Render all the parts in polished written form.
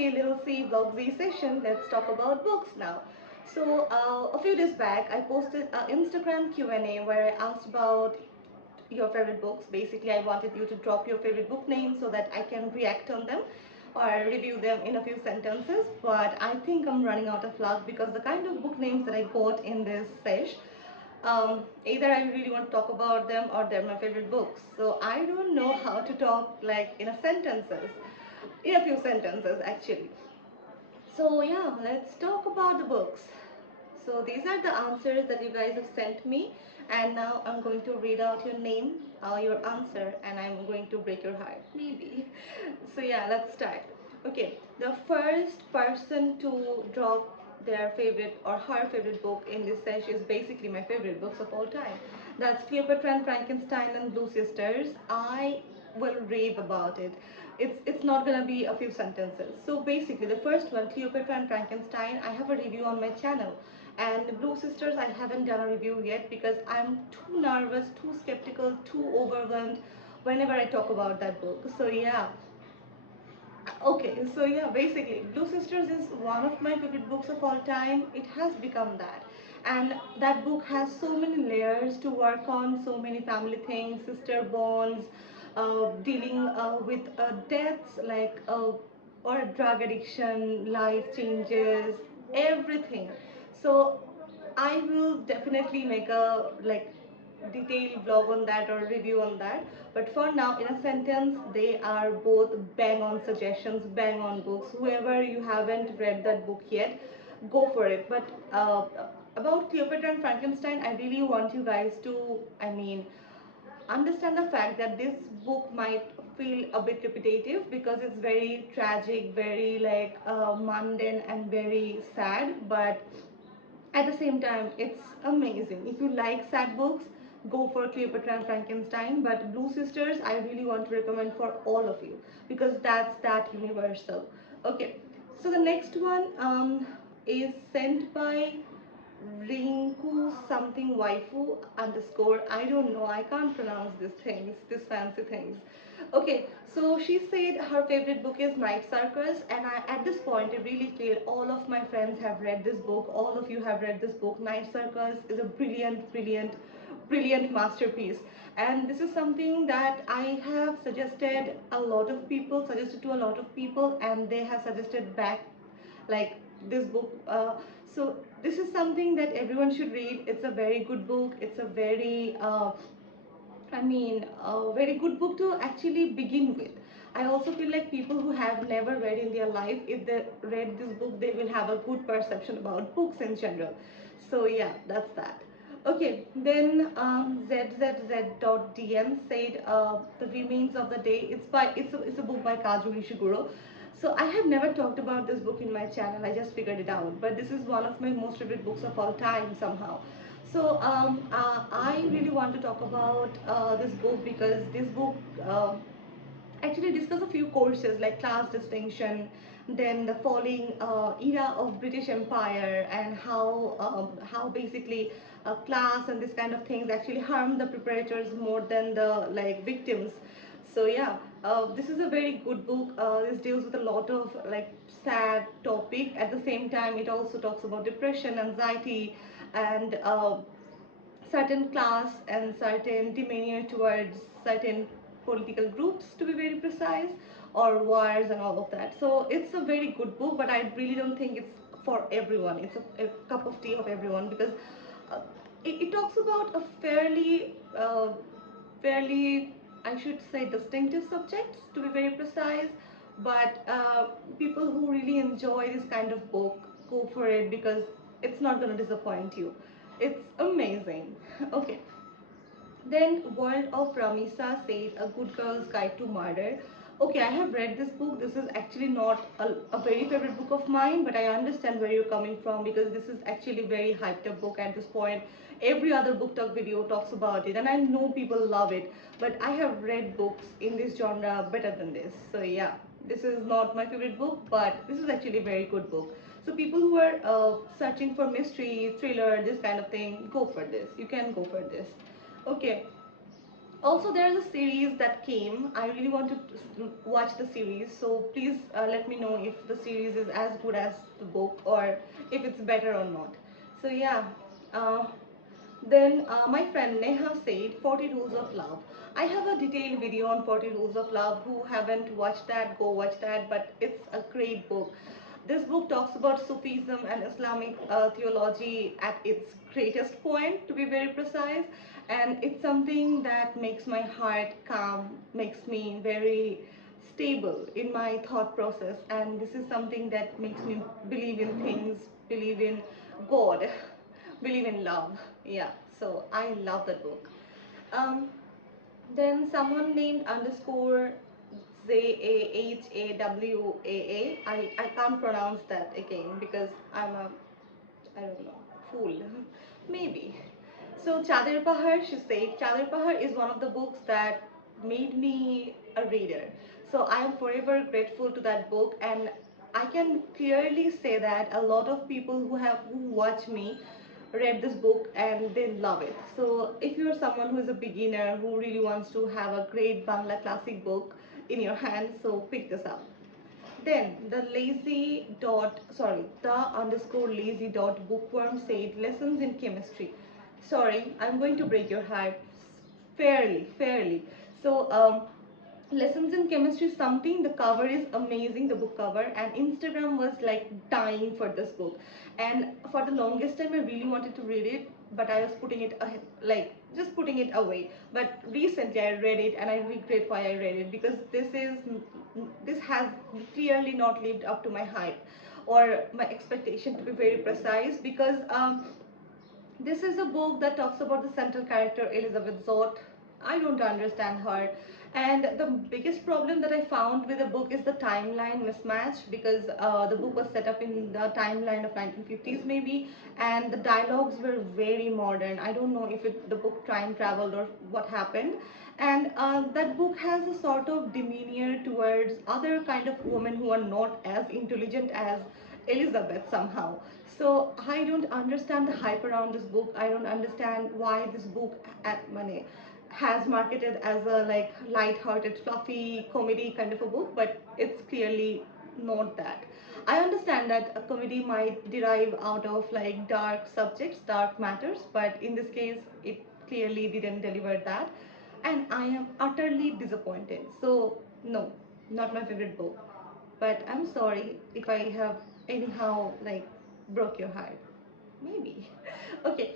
C, little C, vlog Z session. Let's talk about books now. So a few days back, I posted an Instagram Q&A where I asked about your favorite books. Basically, I wanted you to drop your favorite book names so that I can react on them or review them in a few sentences. But I think I'm running out of luck because the kind of book names that I got in this sesh, either I really want to talk about them or they're my favorite books. So I don't know how to talk like in a few sentences actually. So yeah, let's talk about the books. So these are the answers that you guys have sent me, and now I'm going to read out your name, your answer, and I'm going to break your heart, maybe. So yeah, let's start. Okay, the first person to drop their favorite or her favorite book in this session is basically my favorite books of all time. That's Cleopatra and Frankenstein and Blue Sisters. I will rave about it. It's not gonna be a few sentences. So basically, the first one, Cleopatra and Frankenstein, I have a review on my channel. And Blue Sisters, I haven't done a review yet because I'm too nervous, too skeptical, too overwhelmed whenever I talk about that book. So yeah, okay, so yeah, basically, Blue Sisters is one of my favorite books of all time. It has become that. And that book has so many layers to work on, so many family things, sister bonds, dealing with deaths, or drug addiction, life changes, everything. So I will definitely make a detailed vlog on that or review on that. But for now, in a sentence, they are both bang on suggestions, bang on books. Whoever you haven't read that book yet, go for it. But about Cleopatra and Frankenstein, I really want you guys to, understand the fact that this book might feel a bit repetitive because it's very tragic, very mundane and very sad, but at the same time it's amazing. If you like sad books, go for Cleopatra and Frankenstein, but Blue Sisters I really want to recommend for all of you because that's that universal. Okay, so the next one is sent by Rinku something waifu underscore. I don't know. I can't pronounce these things, these fancy things. Okay, so she said her favorite book is Night Circus, and at this point, I really feel all of my friends have read this book. All of you have read this book. Night Circus is a brilliant, brilliant, brilliant masterpiece, and this is something that I have suggested to a lot of people, and they have suggested back like this book. So this is something that everyone should read. It's a very good book. It's a very a very good book to actually begin with. I also feel like people who have never read in their life, if they read this book, they will have a good perception about books in general. So yeah, that's that. Okay, then ZZZ.dm said The Remains of the Day. It's a book by Kazu Ishiguro. So I have never talked about this book in my channel. I just figured it out. But this is one of my most favorite books of all time somehow. So I really want to talk about this book because this book actually discuss a few courses like class distinction, then the falling era of British Empire, and how basically class and this kind of things actually harm the preparators more than the victims. So yeah, this is a very good book. This deals with a lot of sad topic. At the same time, it also talks about depression, anxiety, and certain class and certain demeanor towards certain political groups, to be very precise, or wars and all of that. So it's a very good book, but I really don't think it's for everyone. It's a cup of tea of everyone because uh, it talks about a fairly, I should say, distinctive subjects, to be very precise. But people who really enjoy this kind of book, go for it because it's not going to disappoint you. It's amazing. Okay. Then World of Ramisa said A Good Girl's Guide to Murder. Okay, I have read this book. This is actually not a very favorite book of mine, but I understand where you're coming from because this is actually very hyped up book at this point. Every other book talk video talks about it, and I know people love it. But I have read books in this genre better than this. So yeah, this is not my favorite book, but this is actually a very good book. So people who are searching for mystery, thriller, this kind of thing, go for this. You can go for this. Okay, Also, there is a series that came. I really want to watch the series, so please let me know if the series is as good as the book or if it's better or not. So yeah, uh, then my friend Neha said 40 Rules of Love. I have a detailed video on 40 Rules of Love. Who haven't watched that, go watch that. But it's a great book. This book talks about Sufism and Islamic theology at its greatest point, to be very precise. And it's something that makes my heart calm, makes me very stable in my thought process. And this is something that makes me believe in things, believe in God, believe in love. Yeah, so I love that book. Um, then someone named underscore ZAHAWAA. I can't pronounce that again because I'm a, I don't know, fool. Maybe. So Chadir Pahar, she said, Chadir Pahar is one of the books that made me a reader. So I am forever grateful to that book, and I can clearly say that a lot of people who watch me read this book and they love it. So if you're someone who is a beginner who really wants to have a great Bangla classic book in your hands, so pick this up. Then the underscore lazy dot bookworm said lessons in chemistry. Sorry, I'm going to break your heart fairly. So lessons in chemistry is something. The cover is amazing, the book cover, and Instagram was like dying for this book. And for the longest time, I really wanted to read it, but I was putting it ahead, like just putting it away. But recently, I read it, and I regret why I read it because this has clearly not lived up to my hype or my expectation, to be very precise. Because this is a book that talks about the central character Elizabeth Zott. I don't understand her. And the biggest problem that I found with the book is the timeline mismatch, because the book was set up in the timeline of 1950s maybe, and the dialogues were very modern. I don't know if the book time traveled or what happened. And that book has a sort of demeanor towards other kind of women who are not as intelligent as Elizabeth somehow. So I don't understand the hype around this book. I don't understand why this book at money has marketed as a like light-hearted, fluffy comedy kind of a book, but it's clearly not that. I understand that a comedy might derive out of like dark subjects, dark matters, but in this case, it clearly didn't deliver that, and I am utterly disappointed. So no, not my favorite book. But I'm sorry if I have anyhow like broke your heart. Maybe. Okay.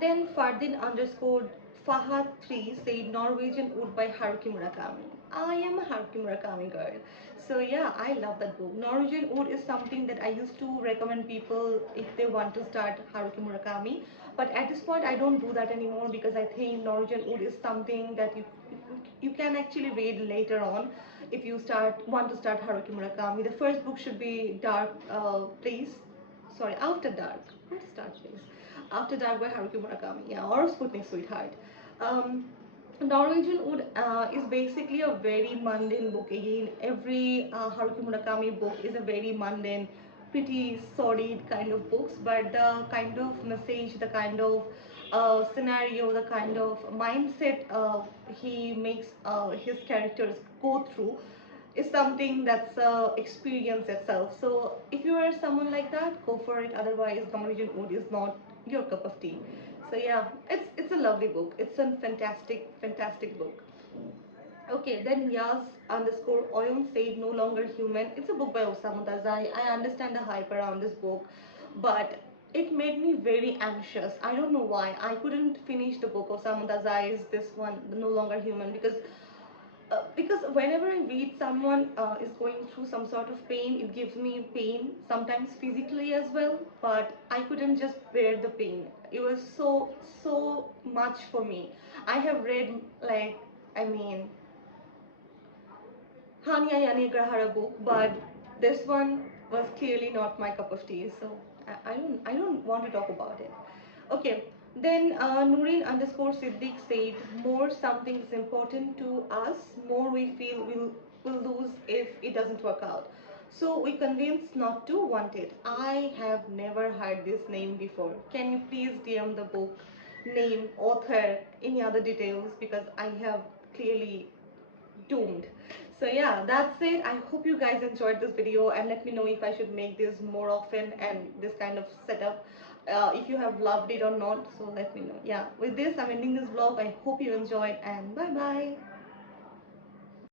Then Fardin underscore Fahad 3 said Norwegian Wood by Haruki Murakami. I am a Haruki Murakami girl. So yeah, I love that book. Norwegian Wood is something that I used to recommend people if they want to start Haruki Murakami. But at this point, I don't do that anymore because I think Norwegian Wood is something that you can actually read later on if you want to start Haruki Murakami. The first book should be Dark Place, sorry, After Dark. What's Dark Place? After Dark by Haruki Murakami, yeah, or Sputnik Sweetheart. Um, Norwegian Wood is basically a very mundane book. Again, every Haruki Murakami book is a very mundane, pretty sordid kind of books, but the kind of message, the kind of scenario, the kind of mindset he makes his characters go through is something that's experience itself. So if you are someone like that, go for it. Otherwise, Norwegian Wood is not your cup of tea. So yeah, it's a lovely book. It's a fantastic book. Okay, then Yas underscore Oyon said No Longer Human. It's a book by Osamu Dazai. I understand the hype around this book, but it made me very anxious. I don't know why. I couldn't finish the book. Osamu Dazai's this one, The No Longer Human, because whenever I read someone is going through some sort of pain, it gives me pain, sometimes physically as well, but I couldn't just bear the pain. It was so much for me. I have read like, I mean, Hania Yani Grahara book, but this one was clearly not my cup of tea, so I don't want to talk about it. Okay, then Noreen underscore Siddiq said, more something is important to us, more we feel will lose if it doesn't work out. So we convinced not to want it. I have never heard this name before. Can you please DM the book name, author, any other details, because I have clearly doomed. So yeah, that's it. I hope you guys enjoyed this video, and let me know if I should make this more often and this kind of setup. If you have loved it or not, so let me know. Yeah, with this I'm ending this vlog. I hope you enjoyed, and bye bye.